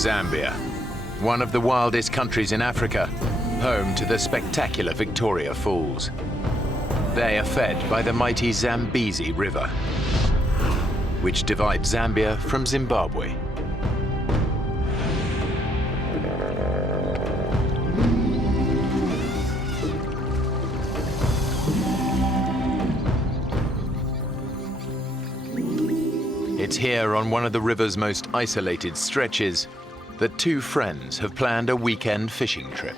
Zambia, one of the wildest countries in Africa, home to the spectacular Victoria Falls. They are fed by the mighty Zambezi River, which divides Zambia from Zimbabwe. It's here on one of the river's most isolated stretches that two friends have planned a weekend fishing trip.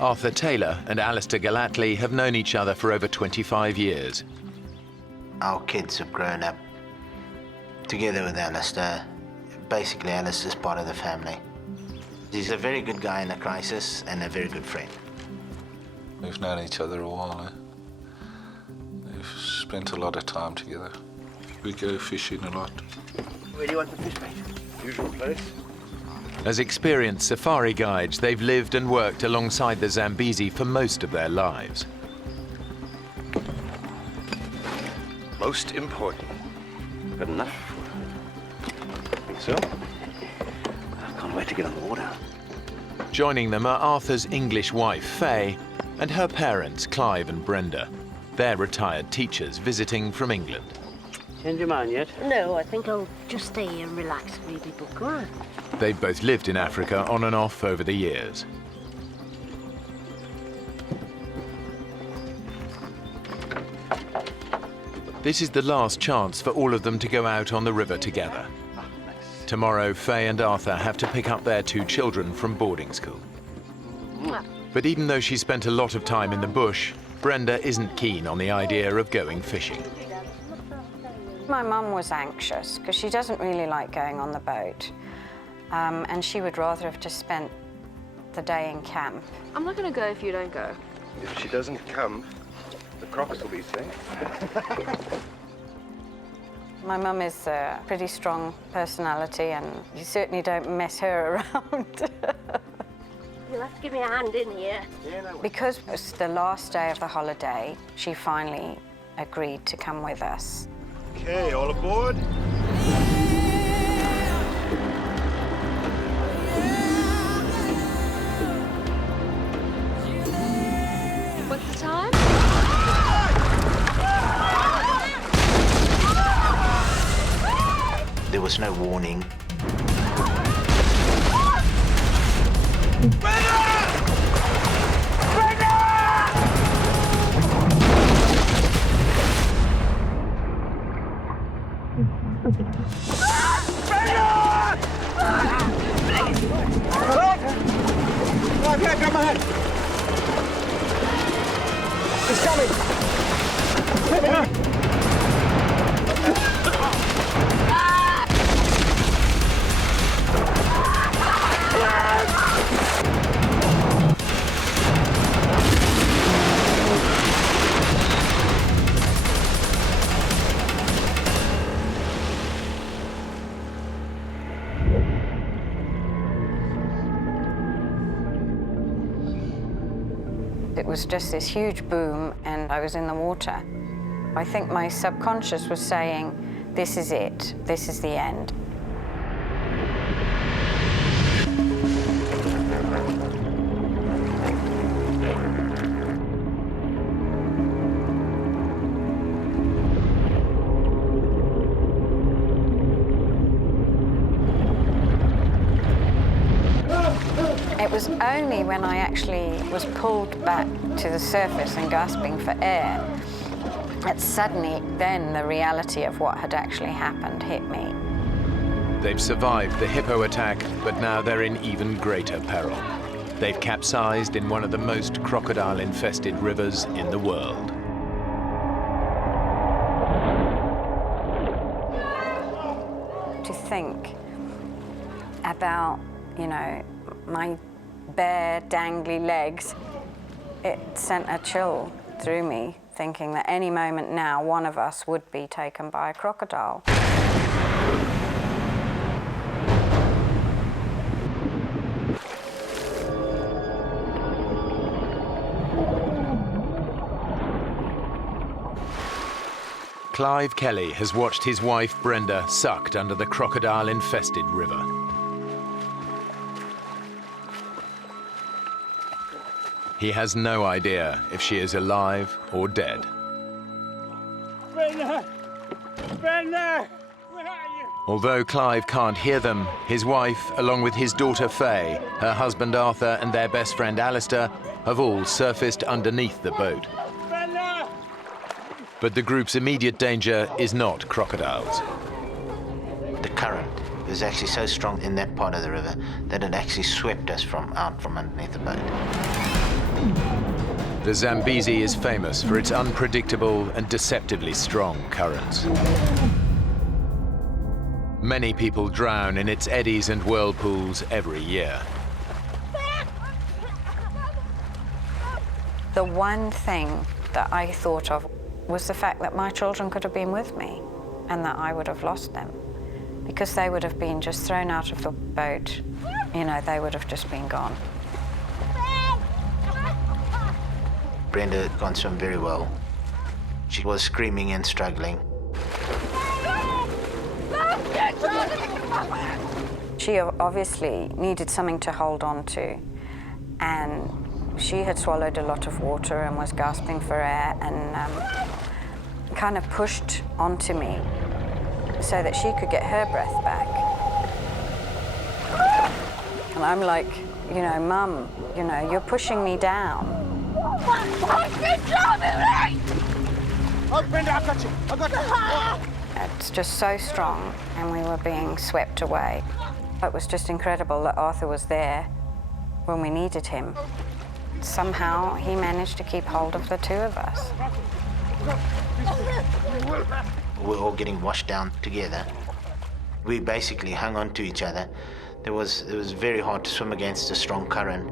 Arthur Taylor and Alistair have known each other for over 25 years. Our kids have grown up together with Alistair. Basically, Alistair's part of the family. He's a very good guy in a crisis and a very good friend. We've known each other a while, We've spent a lot of time together. We go fishing a lot. Where do you want the fish, mate? Usual place. As experienced safari guides, they've lived and worked alongside the Zambezi for most of their lives. Most important. Good enough? Think so? I can't wait to get on the water. Joining them are Arthur's English wife, Faye, and her parents, Clive and Brenda. They're retired teachers visiting from England. Change your mind yet? No, I think I'll just stay here and relax and read a book, all right? They've both lived in Africa on and off over the years. This is the last chance for all of them to go out on the river together. Tomorrow, Faye and Arthur have to pick up their two children from boarding school. But even though she spent a lot of time in the bush, Brenda isn't keen on the idea of going fishing. My mum was anxious because she doesn't really like going on the boat, and she would rather have just spent the day in camp. I'm not going to go if you don't go. If she doesn't come, the crocs will be safe. My mum is a pretty strong personality, and you certainly don't mess her around. You'll have to give me a hand in here. Because it was the last day of the holiday, she finally agreed to come with us. Okay, all aboard. What's the time? There was no warning. It's coming! Let me know! It was just this huge boom, and I was in the water. I think my subconscious was saying, this is it, this is the end. It was only when I actually was pulled back to the surface and gasping for air that suddenly then the reality of what had actually happened hit me. They've survived the hippo attack, but now they're in even greater peril. They've capsized in one of the most crocodile-infested rivers in the world. To think about, my bare, dangly legs, it sent a chill through me, thinking that any moment now, one of us would be taken by a crocodile. Clive Kelly has watched his wife Brenda sucked under the crocodile-infested river. He has no idea if she is alive or dead. Brenda! Brenda! Where are you? Although Clive can't hear them, his wife, along with his daughter Faye, her husband Arthur and their best friend Alistair, have all surfaced underneath the boat. Brenda! But the group's immediate danger is not crocodiles. The current was actually so strong in that part of the river that it actually swept us out from underneath the boat. The Zambezi is famous for its unpredictable and deceptively strong currents. Many people drown in its eddies and whirlpools every year. The one thing that I thought of was the fact that my children could have been with me and that I would have lost them because they would have been just thrown out of the boat. You know, they would have just been gone. Brenda can't swim very well. She was screaming and struggling. She obviously needed something to hold on to, and she had swallowed a lot of water and was gasping for air and kind of pushed onto me so that she could get her breath back. And I'm like, you know, Mum, you know, you're pushing me down. Oh, Brenda, I got you. I got you. It's just so strong, and we were being swept away. It was just incredible that Arthur was there when we needed him. Somehow he managed to keep hold of the two of us. We're all getting washed down together. We basically hung on to each other. It was very hard to swim against a strong current.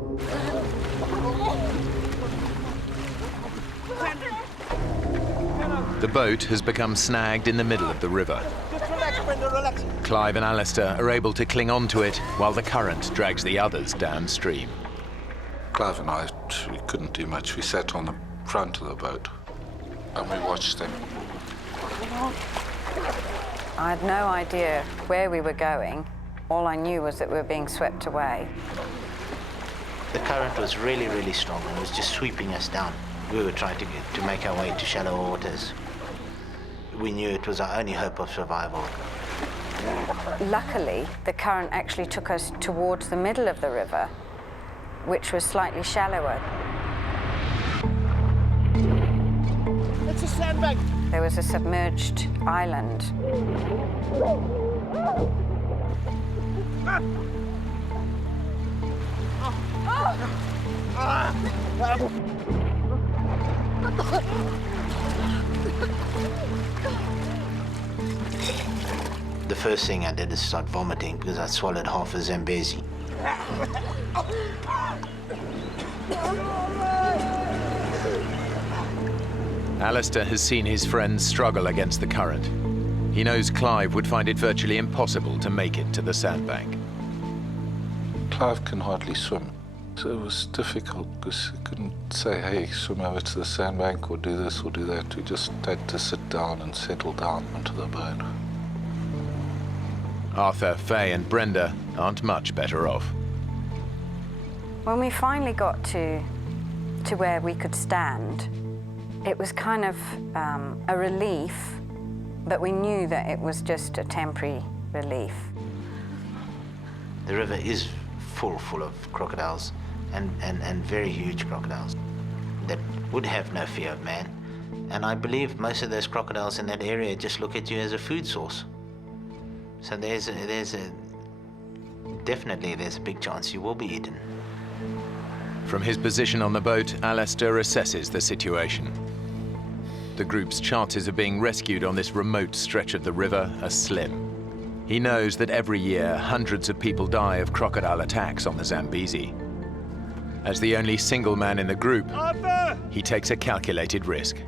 The boat has become snagged in the middle of the river. Just relax, Brenda, relax. Clive and Alistair are able to cling on to it while the current drags the others downstream. Clive and I, we couldn't do much. We sat on the front of the boat and we watched them. I had no idea where we were going. All I knew was that we were being swept away. The current was really, really strong and it was just sweeping us down. We were trying to make our way to shallow waters. We knew it was our only hope of survival. Luckily, the current actually took us towards the middle of the river, which was slightly shallower. It's a sandbank. There was a submerged island. The first thing I did is start vomiting because I swallowed half a Zambezi. Alistair has seen his friends struggle against the current. He knows Clive would find it virtually impossible to make it to the sandbank. Clive can hardly swim, so it was difficult because he couldn't say, hey, swim over to the sandbank or do this or do that. We just had to sit down and settle down onto the boat. Arthur, Faye and Brenda aren't much better off. When we finally got to where we could stand, it was kind of a relief, but we knew that it was just a temporary relief. The river is full of crocodiles and very huge crocodiles that would have no fear of man. And I believe most of those crocodiles in that area just look at you as a food source. So definitely there's a big chance you will be eaten. From his position on the boat, Alistair assesses the situation. The group's chances of being rescued on this remote stretch of the river are slim. He knows that every year hundreds of people die of crocodile attacks on the Zambezi. As the only single man in the group, Arthur! he takes a calculated risk.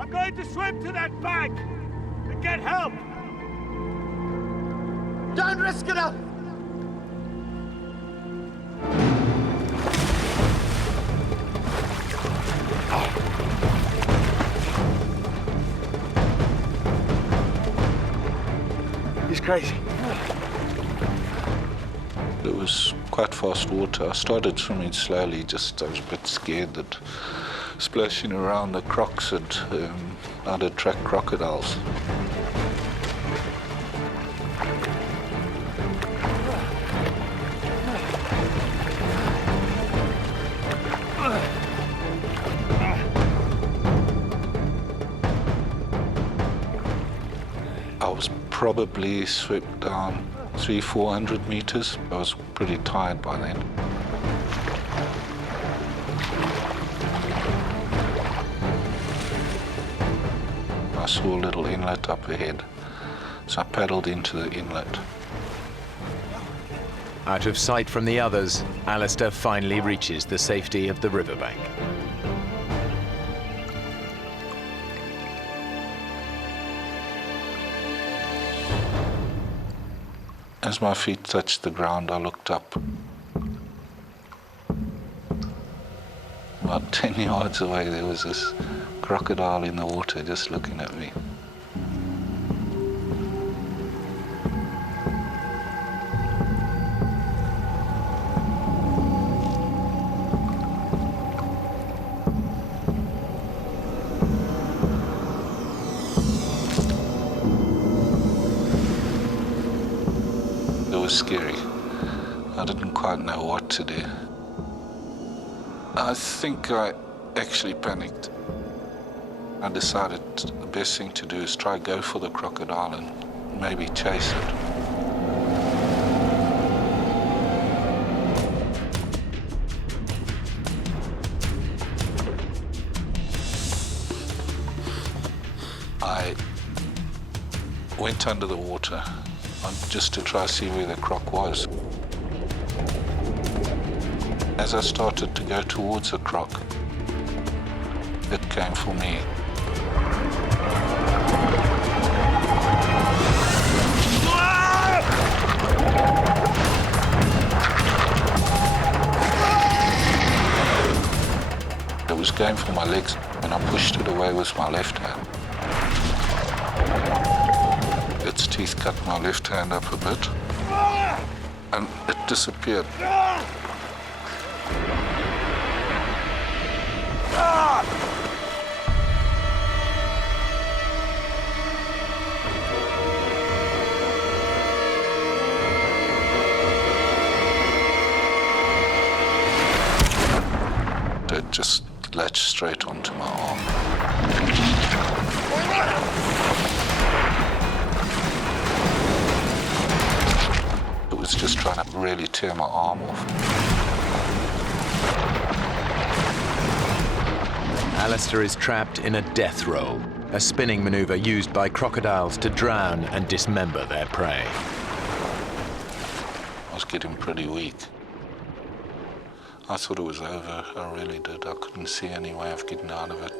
I'm going to swim to that bank and get help. Don't risk it up. He's crazy. It was quite fast water. I started swimming slowly, I was a bit scared that splashing around the crocs I'd attract crocodiles. I was probably swept down 300-400 meters. I was pretty tired by then. I saw a little inlet up ahead, so I paddled into the inlet. Out of sight from the others, Alistair finally reaches the safety of the riverbank. As my feet touched the ground, I looked up. About 10 yards away, there was this crocodile in the water just looking at me. It was scary. I didn't quite know what to do. I think I actually panicked. I decided the best thing to do is try go for the crocodile and maybe chase it. I went under the water just to try to see where the croc was. As I started to go towards the croc, it came for me. It was going for my legs, and I pushed it away with my left hand. Its teeth cut my left hand up a bit, and it disappeared. It just latched straight onto my arm. It was just trying to really tear my arm off. Alistair is trapped in a death roll, a spinning maneuver used by crocodiles to drown and dismember their prey. I was getting pretty weak. I thought it was over, I really did. I couldn't see any way of getting out of it.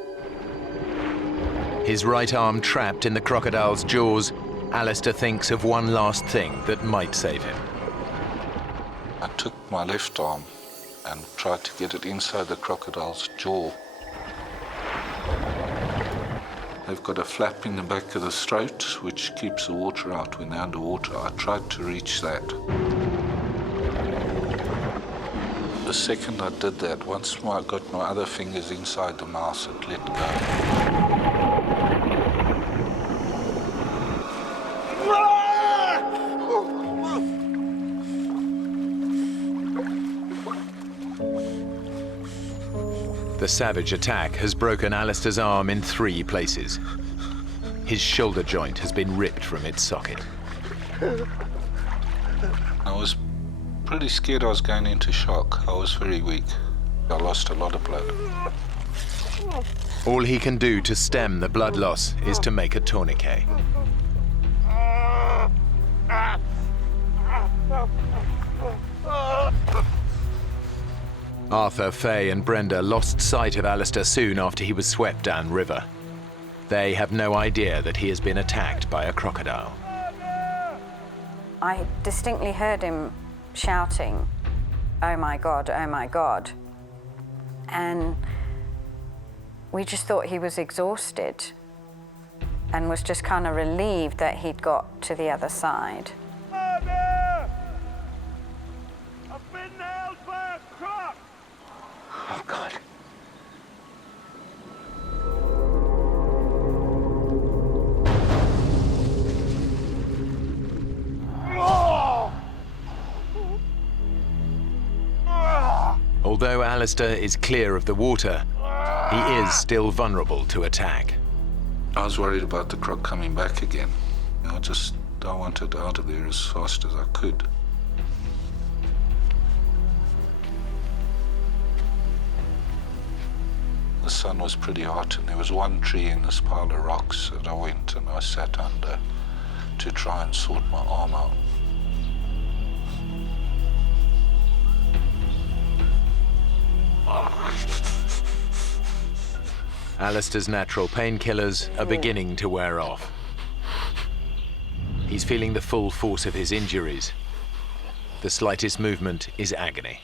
His right arm trapped in the crocodile's jaws, Alistair thinks of one last thing that might save him. I took my left arm and tried to get it inside the crocodile's jaw. They've got a flap in the back of the throat which keeps the water out when they're underwater. I tried to reach that. The second I did that, once I got my other fingers inside the mouth, it let go. The savage attack has broken Alistair's arm in 3 places. His shoulder joint has been ripped from its socket. I was pretty scared I was going into shock. I was very weak. I lost a lot of blood. All he can do to stem the blood loss is to make a tourniquet. Arthur, Faye and Brenda lost sight of Alistair soon after he was swept downriver. They have no idea that he has been attacked by a crocodile. I distinctly heard him shouting, "Oh my God, oh my God." And we just thought he was exhausted and was just kind of relieved that he'd got to the other side. been nailed by a croc! Oh, God. Although Alistair is clear of the water, he is still vulnerable to attack. I was worried about the croc coming back again. I wanted out of there as fast as I could. The sun was pretty hot, and there was one tree in this pile of rocks that I went and I sat under to try and sort my arm out. Alistair's natural painkillers are beginning to wear off. He's feeling the full force of his injuries. The slightest movement is agony.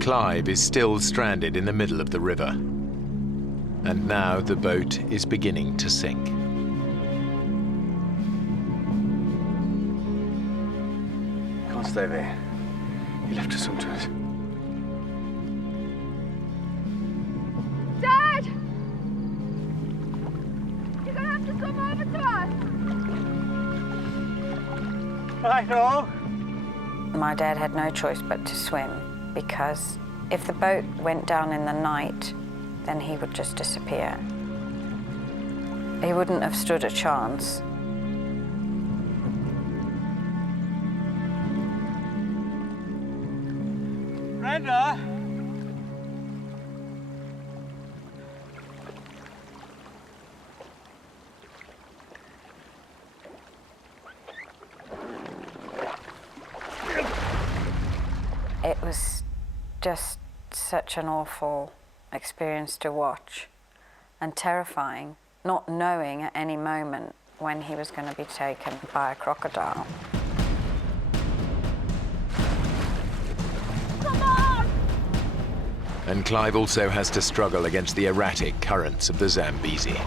Clive is still stranded in the middle of the river. And now the boat is beginning to sink. Can't stay there. He left us some to us. Dad! You're gonna have to come over to us. I know. My dad had no choice but to swim, because if the boat went down in the night, then he would just disappear. He wouldn't have stood a chance. Brenda! It was just such an awful experience to watch, and terrifying, not knowing at any moment when he was going to be taken by a crocodile. Come on! And Clive also has to struggle against the erratic currents of the Zambezi.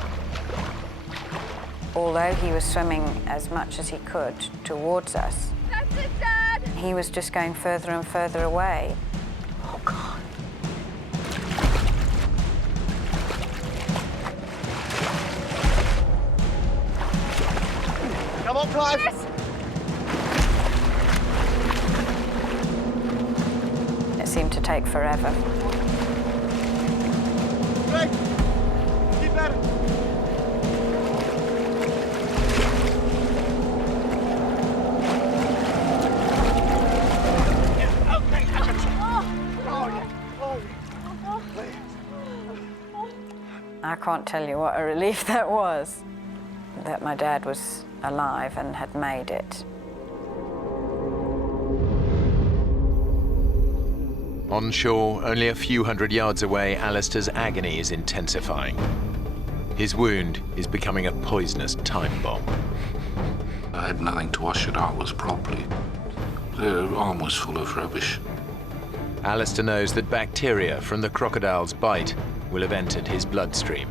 Although he was swimming as much as he could towards us, That's it, Dad! he was just going further and further away. Oh, God. Come on, Clive. Yes! It seemed to take forever. Great. Keep at it. I can't tell you what a relief that was, that my dad was alive and had made it. On shore, only a few hundred yards away, Alistair's agony is intensifying. His wound is becoming a poisonous time bomb. I had nothing to wash it out with properly. The arm was full of rubbish. Alistair knows that bacteria from the crocodile's bite will have entered his bloodstream.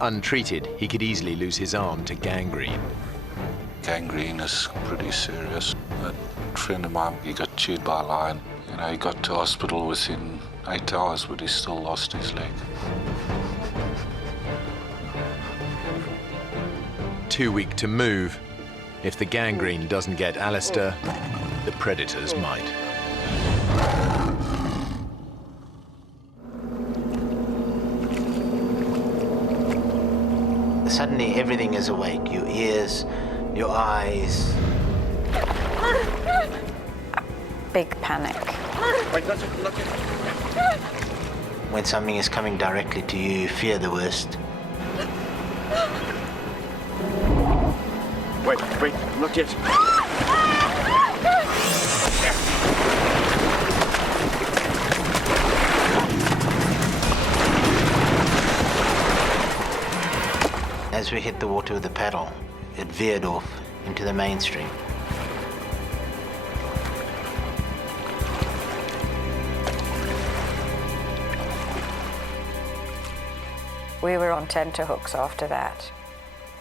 Untreated, he could easily lose his arm to gangrene. Gangrene is pretty serious. A friend of mine, he got chewed by a lion. You know, he got to hospital within 8 hours, but he still lost his leg. Too weak to move. If the gangrene doesn't get Alistair, the predators might. Suddenly everything is awake. Your ears, your eyes. Big panic. Wait, not yet. When something is coming directly to you, you fear the worst. Wait, not yet. As we hit the water with the paddle, it veered off into the mainstream. We were on tenterhooks after that.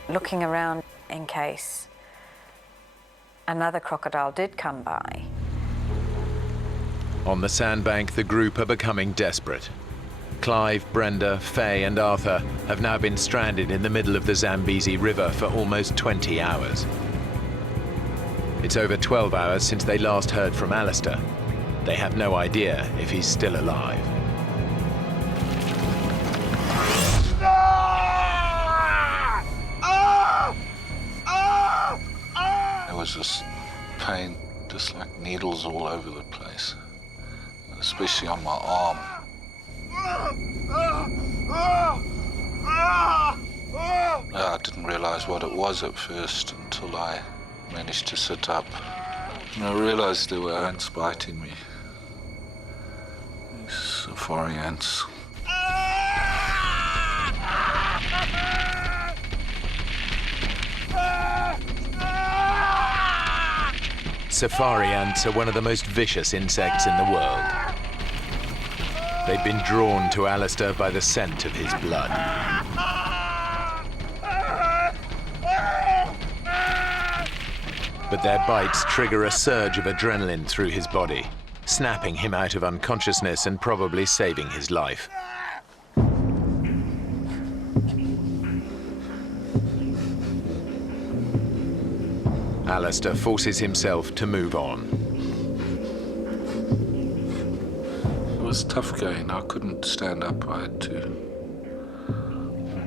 looking around in case another crocodile did come by. On the sandbank, the group are becoming desperate. Clive, Brenda, Faye and Arthur have now been stranded in the middle of the Zambezi River for almost 20 hours. It's over 12 hours since they last heard from Alistair. They have no idea if he's still alive. There was this pain, just like needles all over the place, especially on my arm. I didn't realize what it was at first until I managed to sit up. And I realized there were ants biting me. These safari ants. Safari ants are one of the most vicious insects in the world. They've been drawn to Alistair by the scent of his blood. But their bites trigger a surge of adrenaline through his body, snapping him out of unconsciousness and probably saving his life. Alistair forces himself to move on. It was tough going. I couldn't stand up. I had to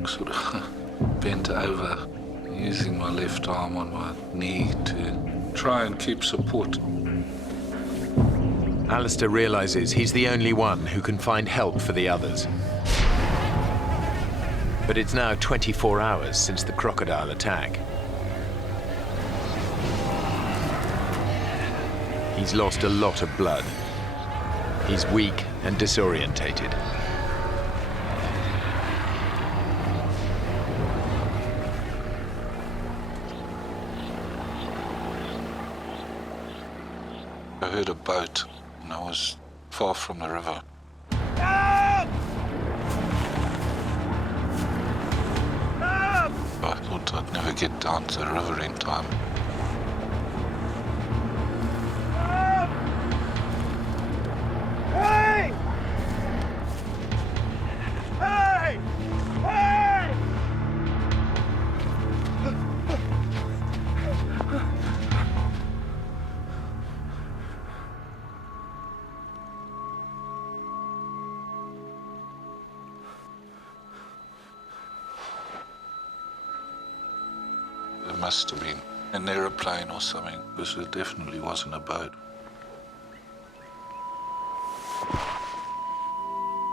sort of bent over, using my left arm on my knee to try and keep support. Alistair realizes he's the only one who can find help for the others. But it's now 24 hours since the crocodile attack. He's lost a lot of blood. He's weak and disorientated. I heard a boat, and I was far from the river. I thought I'd never get down to the river in time. There must have been an aeroplane or something, because it definitely wasn't a boat.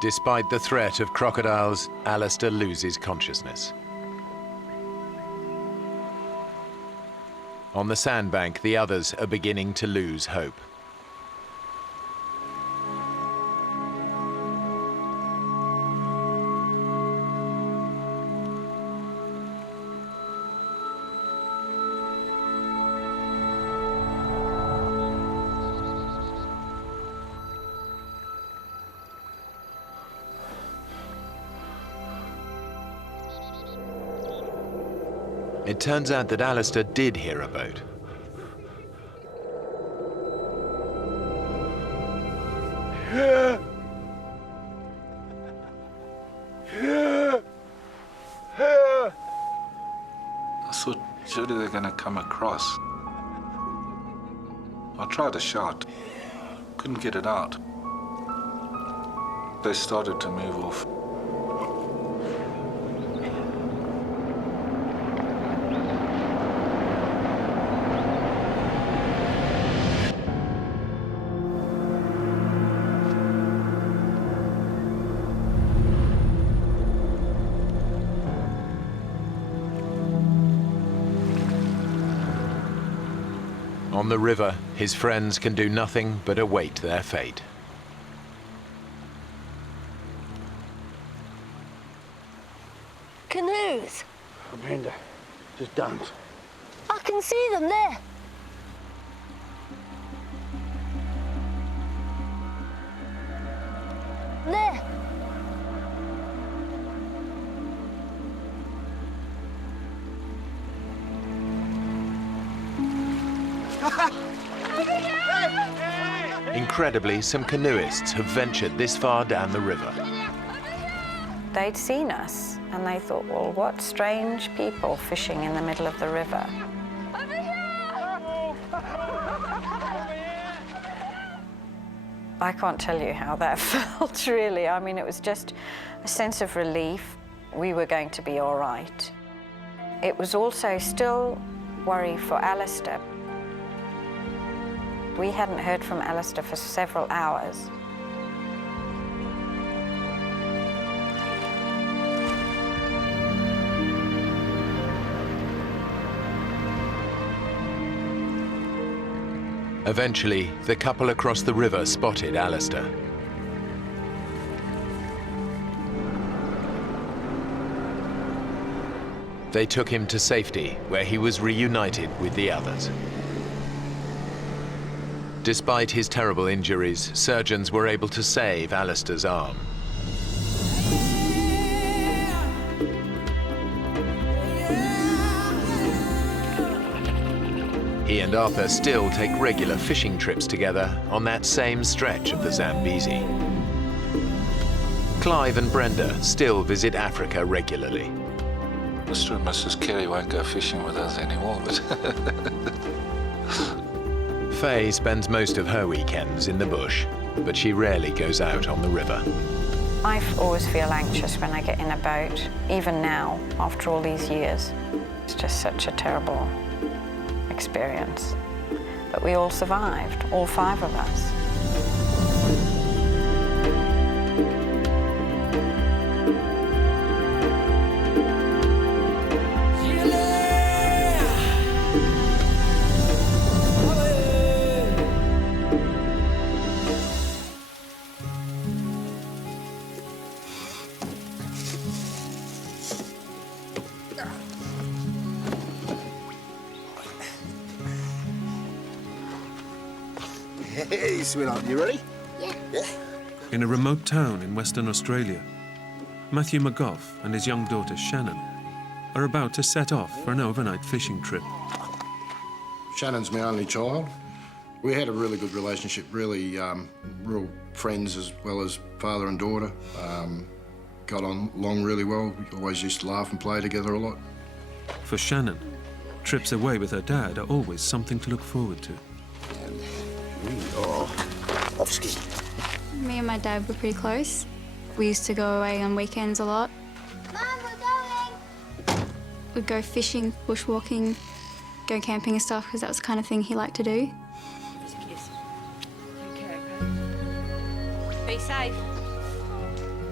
Despite the threat of crocodiles, Alistair loses consciousness. On the sandbank, the others are beginning to lose hope. It turns out that Alistair did hear a boat. I thought, surely they're going to come across. I tried to shout, couldn't get it out. They started to move off. On the river, his friends can do nothing but await their fate. Canoes. Brenda, just don't. I can see them there. There. Incredibly, some canoeists have ventured this far down the river. They'd seen us and they thought, well, what strange people fishing in the middle of the river. I can't tell you how that felt, really. I mean, it was just a sense of relief. We were going to be all right. It was also still worry for Alistair. We hadn't heard from Alistair for several hours. Eventually, the couple across the river spotted Alistair. They took him to safety, where he was reunited with the others. Despite his terrible injuries, surgeons were able to save Alistair's arm. He and Arthur still take regular fishing trips together on that same stretch of the Zambezi. Clive and Brenda still visit Africa regularly. Mr. and Mrs. Carey won't go fishing with us anymore, but... Faye spends most of her weekends in the bush, but she rarely goes out on the river. I always feel anxious when I get in a boat, even now, after all these years. It's just such a terrible experience. But we all survived, all 5 of us. Hey, sweetheart, you ready? Yeah. In a remote town in Western Australia, Matthew McGough and his young daughter Shannon are about to set off for an overnight fishing trip. Shannon's my only child. We had a really good relationship, really real friends as well as father and daughter. Got on along really well. We always used to laugh and play together a lot. For Shannon, trips away with her dad are always something to look forward to. We are off ski. Me and my dad were pretty close. We used to go away on weekends a lot. Mum, we're going. We'd go fishing, bushwalking, go camping and stuff, because that was the kind of thing he liked to do. Be safe.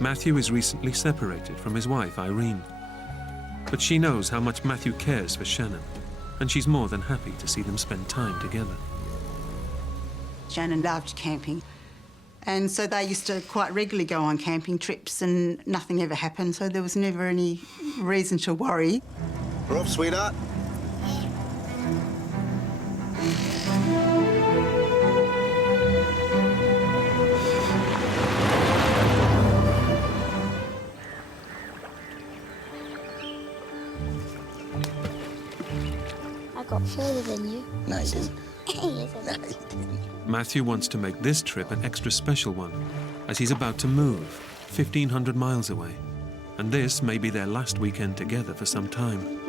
Matthew is recently separated from his wife, Irene. But she knows how much Matthew cares for Shannon, and she's more than happy to see them spend time together. Shannon loved camping, and so they used to quite regularly go on camping trips and nothing ever happened, so there was never any reason to worry. We're off, sweetheart. I got further than you. No, you didn't. Yes, I did. No, you didn't. Matthew wants to make this trip an extra special one, as he's about to move 1,500 miles away. And this may be their last weekend together for some time.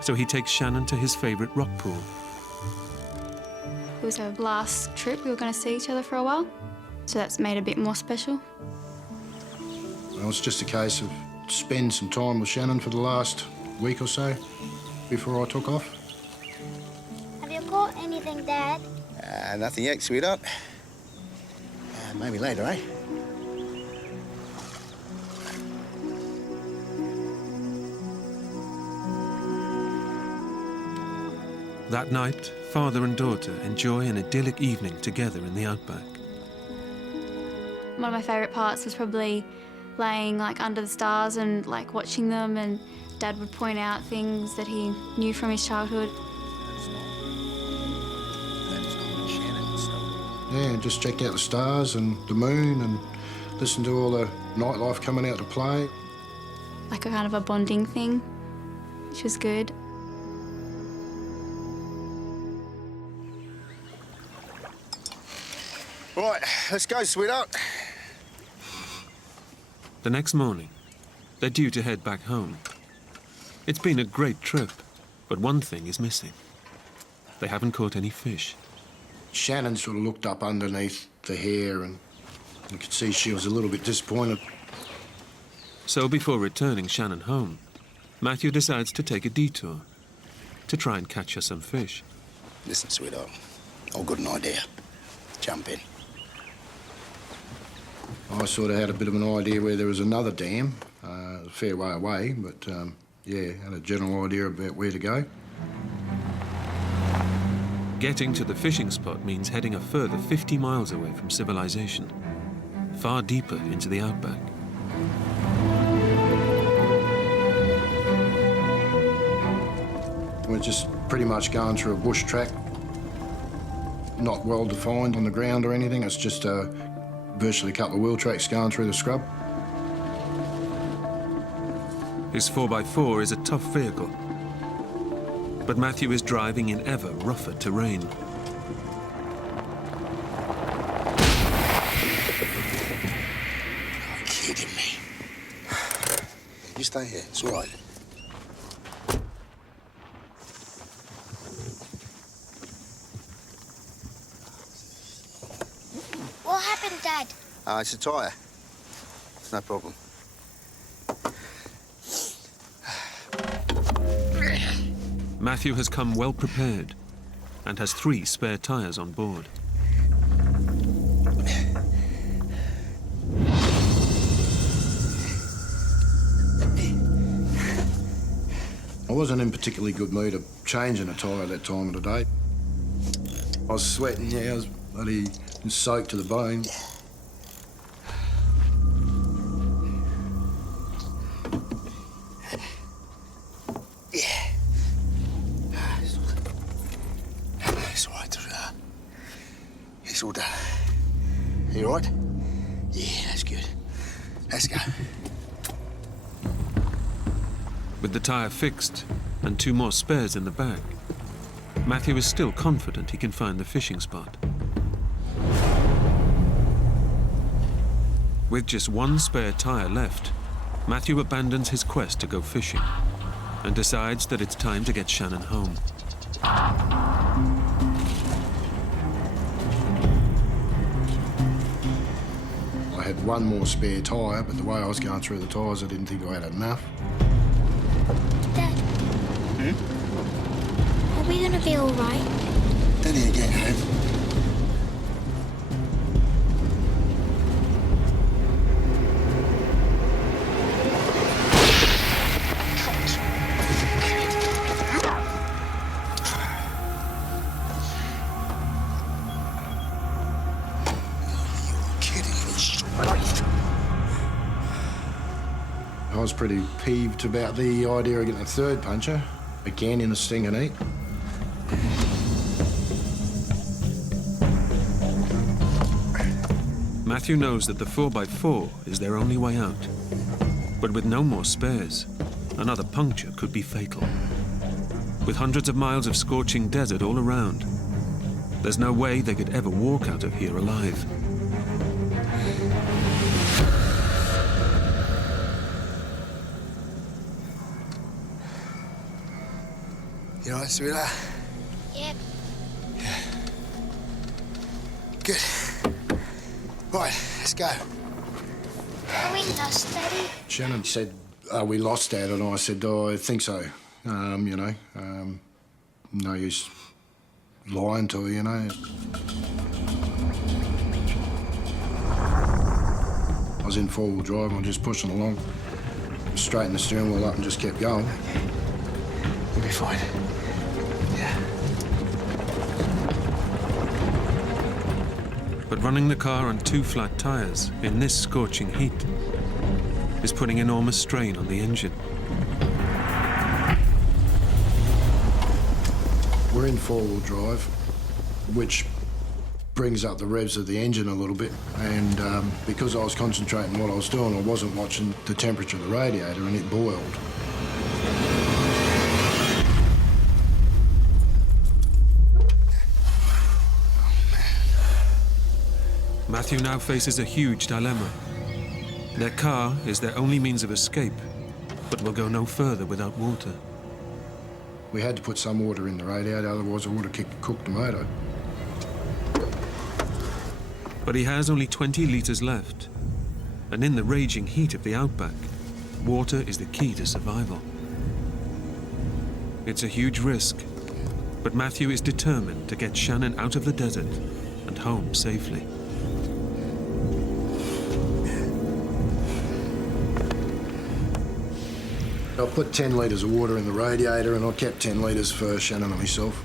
So he takes Shannon to his favourite rock pool. It was our last trip. We were going to see each other for a while, so that's made it a bit more special. Well, it's just a case of spend some time with Shannon for the last week or so before I took off. Have you caught anything, Dad? Nothing yet, sweetheart. Maybe later, eh? That night, father and daughter enjoy an idyllic evening together in the outback. One of my favourite parts was probably laying under the stars and watching them, and Dad would point out things that he knew from his childhood. Yeah, just check out the stars and the moon and listen to all the nightlife coming out to play. Like a kind of a bonding thing, which was good. Right, let's go, sweetheart. The next morning, they're due to head back home. It's been a great trip, but one thing is missing. They haven't caught any fish. Shannon sort of looked up underneath the hair and you could see she was a little bit disappointed. So before returning Shannon home, Matthew decides to take a detour to try and catch her some fish. Listen, sweetheart, I've got an idea. Jump in. I sort of had a bit of an idea where there was another dam, a fair way away, but yeah, had a general idea about where to go. Getting to the fishing spot means heading a further 50 miles away from civilization, far deeper into the outback. We're just pretty much going through a bush track, not well defined on the ground or anything. It's just virtually a couple of wheel tracks going through the scrub. His 4x4 is a tough vehicle, but Matthew is driving in ever rougher terrain. You're kidding me. You stay here, it's all right. What happened, Dad? It's a tyre. No problem. Matthew has come well prepared and has 3 spare tyres on board. I wasn't in particularly good mood of changing a tyre at that time of the day. I was sweating, yeah, I was bloody soaked to the bone. It's all done. You all right? Yeah, that's good. Let's go. With the tyre fixed and 2 more spares in the back, Matthew is still confident he can find the fishing spot. With just 1 spare tyre left, Matthew abandons his quest to go fishing and decides that it's time to get Shannon home. I had 1 more spare tyre, but the way I was going through the tyres, I didn't think I had enough. Dad. Are we gonna be all right? Daddy again, home. I was pretty peeved about the idea of getting a 3rd puncher, again in a stinging heat. Matthew knows that the 4x4 is their only way out. But with no more spares, another puncture could be fatal. With hundreds of miles of scorching desert all around, there's no way they could ever walk out of here alive. You all right, sweetheart? Yep. Yeah. Good. Right, let's go. Are we lost, Daddy? Shannon said, we lost Dad, and I said, oh, I think so. You know, no use lying to her, you know. I was in 4-wheel drive, and I was just pushing along, straightened the steering wheel up and just kept going. You'll be fine. Yeah. But running the car on 2 flat tyres in this scorching heat is putting enormous strain on the engine. We're in 4-wheel drive, which brings up the revs of the engine a little bit. And because I was concentrating on what I was doing, I wasn't watching the temperature of the radiator, and it boiled. Matthew now faces a huge dilemma. Their car is their only means of escape, but will go no further without water. We had to put some water in the radiator, otherwise I would have cooked tomato. But he has only 20 litres left. And in the raging heat of the outback, water is the key to survival. It's a huge risk, but Matthew is determined to get Shannon out of the desert and home safely. I put 10 litres of water in the radiator and I kept 10 litres for Shannon and myself.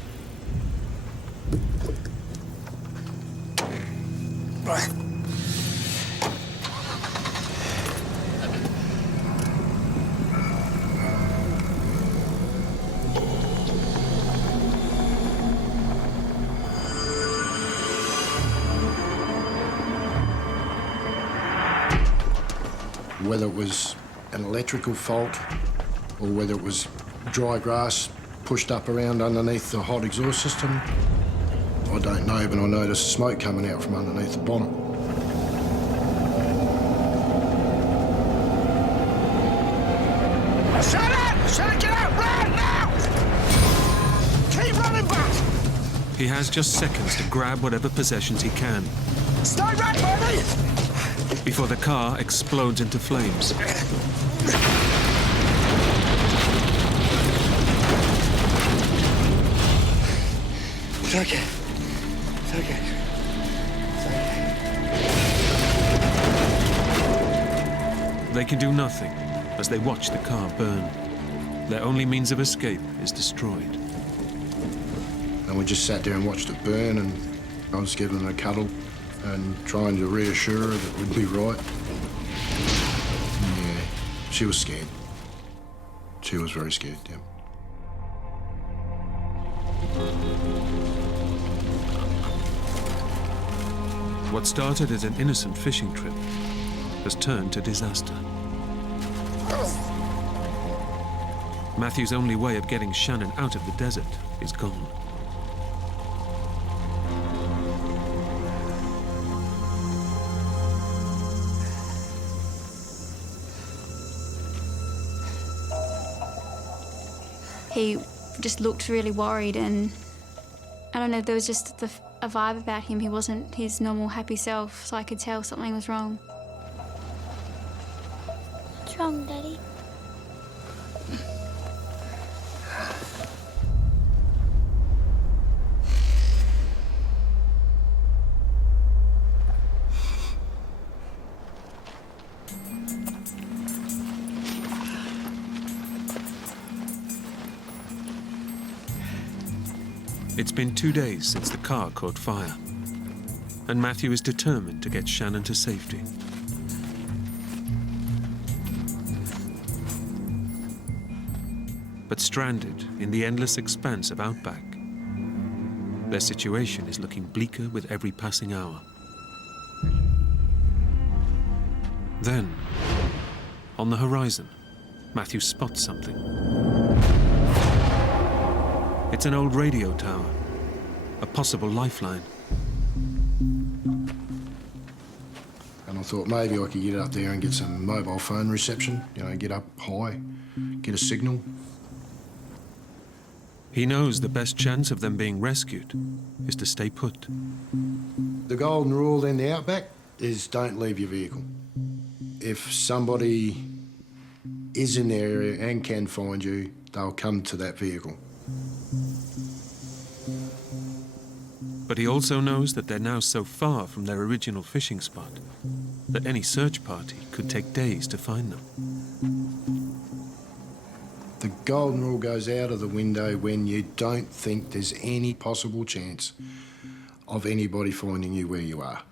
Right. Whether it was an electrical fault or whether it was dry grass pushed up around underneath the hot exhaust system, I don't know, but I noticed smoke coming out from underneath the bonnet. Shut up! Shut it! Get out! Run now! Keep running back! He has just seconds to grab whatever possessions he can Stay back, baby! before the car explodes into flames. It's okay. It's okay. It's okay. They can do nothing as they watch the car burn. Their only means of escape is destroyed. And we just sat there and watched it burn, and I was giving her a cuddle and trying to reassure her that we'd be right. Yeah, she was scared. She was very scared, yeah. What started as an innocent fishing trip has turned to disaster. Matthew's only way of getting Shannon out of the desert is gone. He just looked really worried, and I don't know, there was just a vibe about him. He wasn't his normal happy self, so I could tell something was wrong. What's wrong, Daddy? It's been 2 days since the car caught fire, and Matthew is determined to get Shannon to safety. But stranded in the endless expanse of Outback, their situation is looking bleaker with every passing hour. Then, on the horizon, Matthew spots something. It's an old radio tower, a possible lifeline. And I thought maybe I could get up there and get some mobile phone reception, you know, get up high, get a signal. He knows the best chance of them being rescued is to stay put. The golden rule in the Outback is don't leave your vehicle. If somebody is in the area and can find you, they'll come to that vehicle. But he also knows that they're now so far from their original fishing spot that any search party could take days to find them. The golden rule goes out of the window when you don't think there's any possible chance of anybody finding you where you are.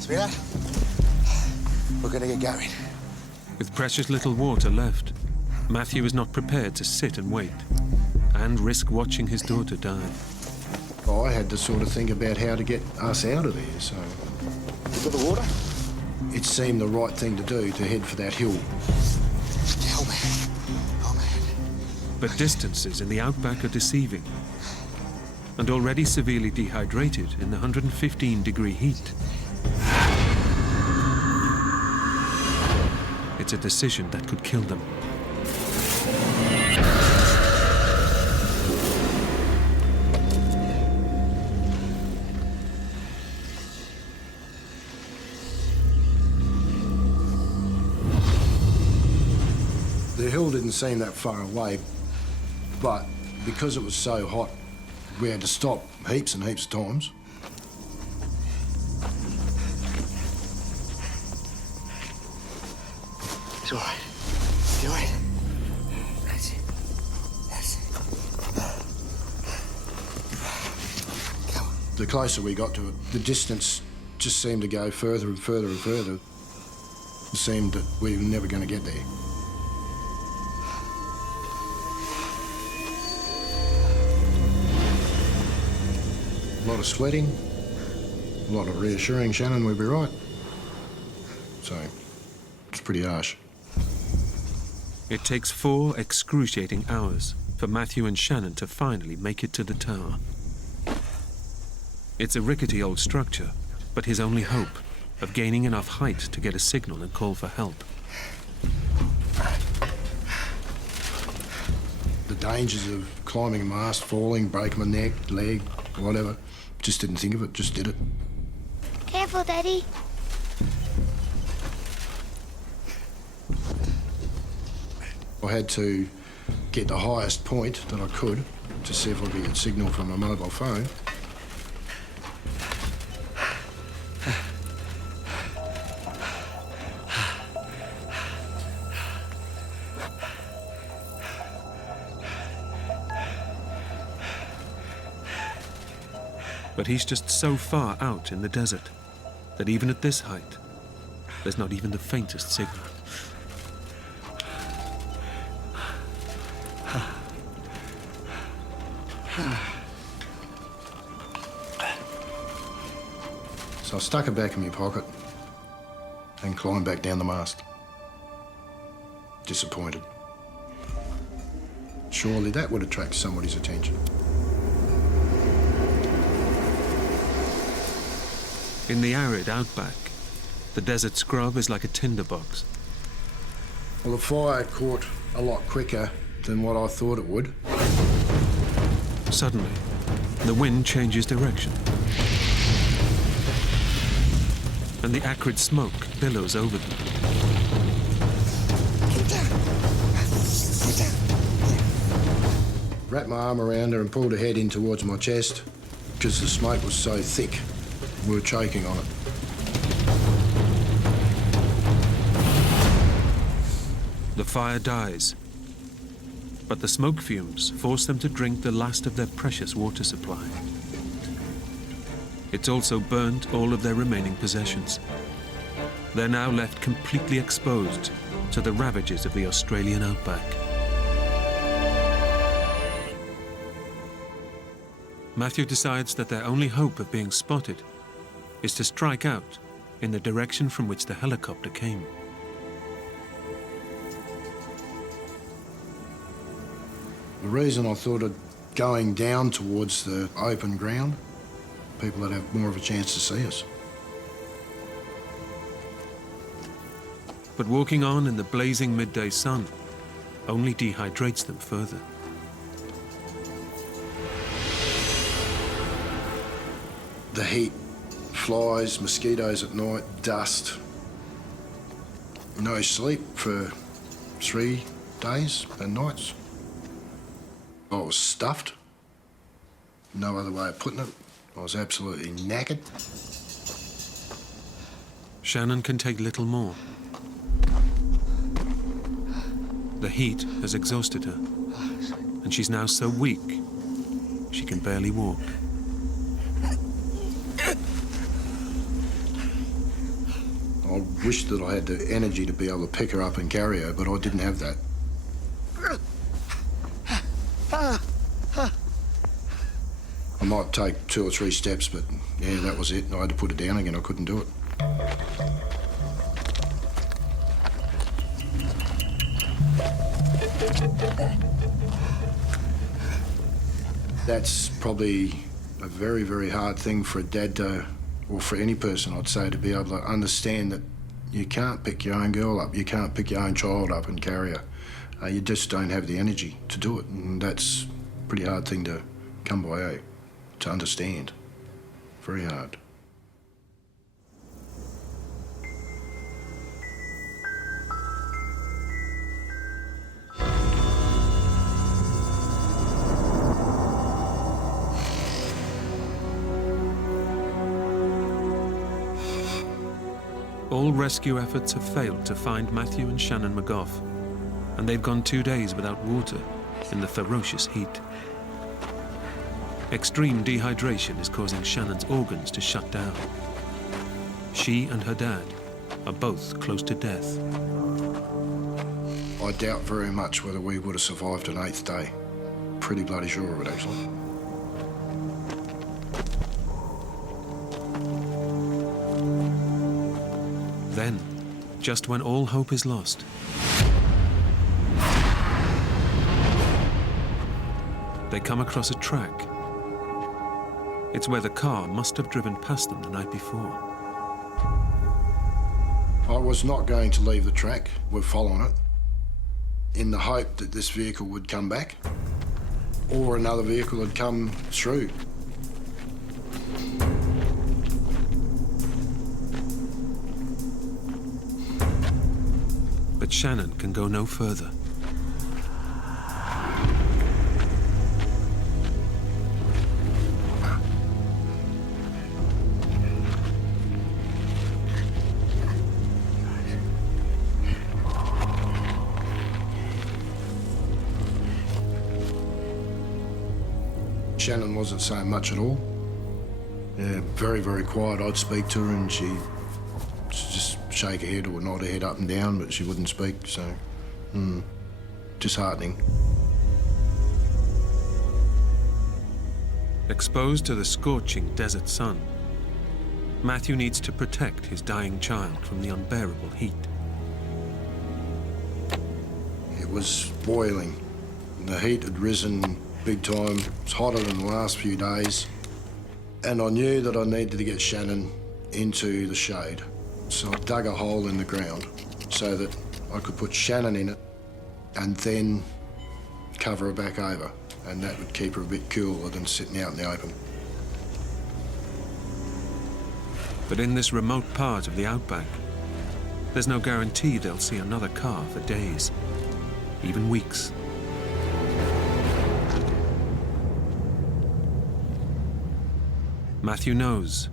Sweetheart, we're gonna get going. With precious little water left, Matthew is not prepared to sit and wait and risk watching his daughter die. I had to sort of think about how to get us out of there, so... To the water? It seemed the right thing to do, to head for that hill. Oh, man. Oh, man. But distances in the Outback are deceiving. and already severely dehydrated in the 115-degree heat. It's a decision that could kill them. The hill didn't seem that far away, but because it was so hot, we had to stop heaps and heaps of times. It's all right. You all right? That's it. That's it. Come on. The closer we got to it, the distance just seemed to go further and further and further. It seemed that we were never going to get there. A lot of sweating, a lot of reassuring Shannon we'd be right. So, it's pretty harsh. It takes 4 excruciating hours for Matthew and Shannon to finally make it to the tower. It's a rickety old structure, but his only hope of gaining enough height to get a signal and call for help. The dangers of climbing a mast, falling, breaking my neck, leg, whatever. Just didn't think of it, just did it. Careful, Daddy. I had to get the highest point that I could to see if I could get signal from a mobile phone. But he's just so far out in the desert that even at this height, there's not even the faintest signal. So I stuck it back in my pocket and climbed back down the mast. Disappointed. Surely that would attract somebody's attention. In the arid outback, the desert scrub is like a tinderbox. Well, the fire caught a lot quicker than what I thought it would. Suddenly, the wind changes direction, and the acrid smoke billows over them. Get down. Get down. Wrapped my arm around her and pulled her head in towards my chest because the smoke was so thick. We were choking on it. The fire dies, but the smoke fumes force them to drink the last of their precious water supply. It's also burned all of their remaining possessions. They're now left completely exposed to the ravages of the Australian outback. Matthew decides that their only hope of being spotted is to strike out in the direction from which the helicopter came. The reason I thought of going down towards the open ground, people that have more of a chance to see us. But walking on in the blazing midday sun only dehydrates them further. The heat, flies, mosquitoes at night, dust. No sleep for 3 days and nights. I was stuffed. No other way of putting it. I was absolutely knackered. Shannon can take little more. The heat has exhausted her, and she's now so weak she can barely walk. I wished that I had the energy to be able to pick her up and carry her, but I didn't have that. I might take 2 or 3 steps, but yeah, that was it. I had to put it down again. I couldn't do it. That's probably a very, very hard thing for a dad to, or for any person, I'd say, to be able to understand that you can't pick your own girl up, you can't pick your own child up and carry her. You just don't have the energy to do it, and that's a pretty hard thing to come by, to understand. Very hard. All rescue efforts have failed to find Matthew and Shannon McGough, and they've gone 2 days without water in the ferocious heat. Extreme dehydration is causing Shannon's organs to shut down. She and her dad are both close to death. I doubt very much whether we would have survived an 8th day. Pretty bloody sure of it, actually. Then, just when all hope is lost, they come across a track. It's where the car must have driven past them the night before. I was not going to leave the track. We're following it in the hope that this vehicle would come back or another vehicle had come through. But Shannon can go no further. Shannon wasn't saying much at all. Yeah, very, very quiet. I'd speak to her and she'd just shake her head or nod her head up and down, but she wouldn't speak, so disheartening. Exposed to the scorching desert sun, Matthew needs to protect his dying child from the unbearable heat. It was boiling. The heat had risen big time. It was hotter than the last few days. And I knew that I needed to get Shannon into the shade. So I dug a hole in the ground so that I could put Shannon in it and then cover her back over. And that would keep her a bit cooler than sitting out in the open. But in this remote part of the outback, there's no guarantee they'll see another car for days, even weeks. Matthew knows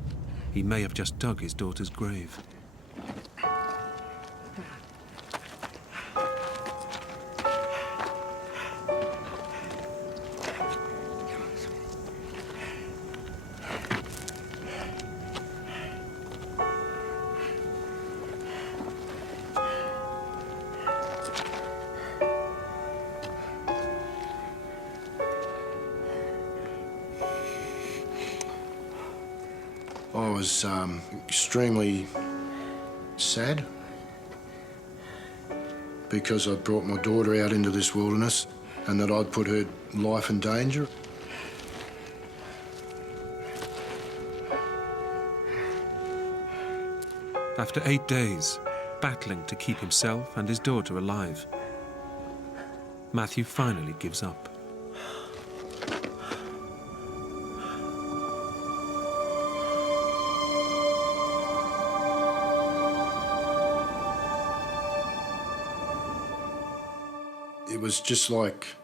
he may have just dug his daughter's grave. I was extremely sad because I'd brought my daughter out into this wilderness and that I'd put her life in danger. After 8 days, battling to keep himself and his daughter alive, Matthew finally gives up. It was just like,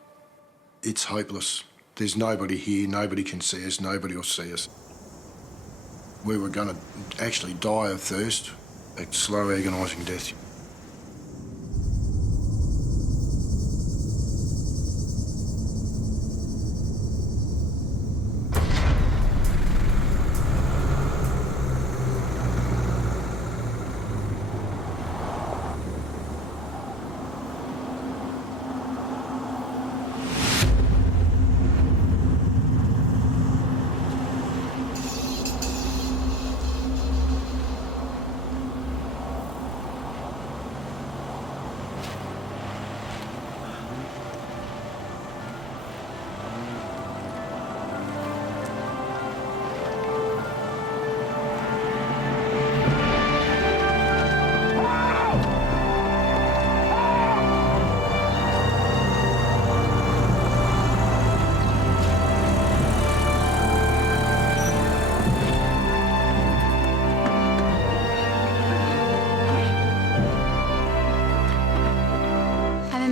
it's hopeless. There's nobody here, nobody can see us, nobody will see us. We were going to actually die of thirst, a slow, agonising death.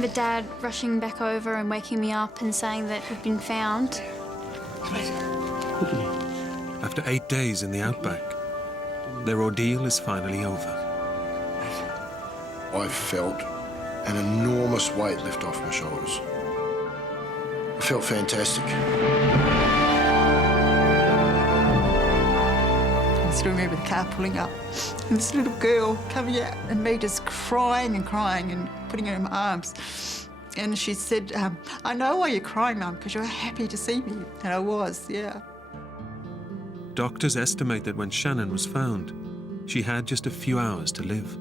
remember Dad rushing back over and waking me up and saying that he'd been found. After 8 days in the outback, their ordeal is finally over. I felt an enormous weight lift off my shoulders. I felt fantastic. I still remember the car pulling up and this little girl coming out and me just crying and crying and putting her in my arms. And she said, I know why you're crying, Mum, because you're happy to see me. And I was, yeah. Doctors estimate that when Shannon was found, she had just a few hours to live.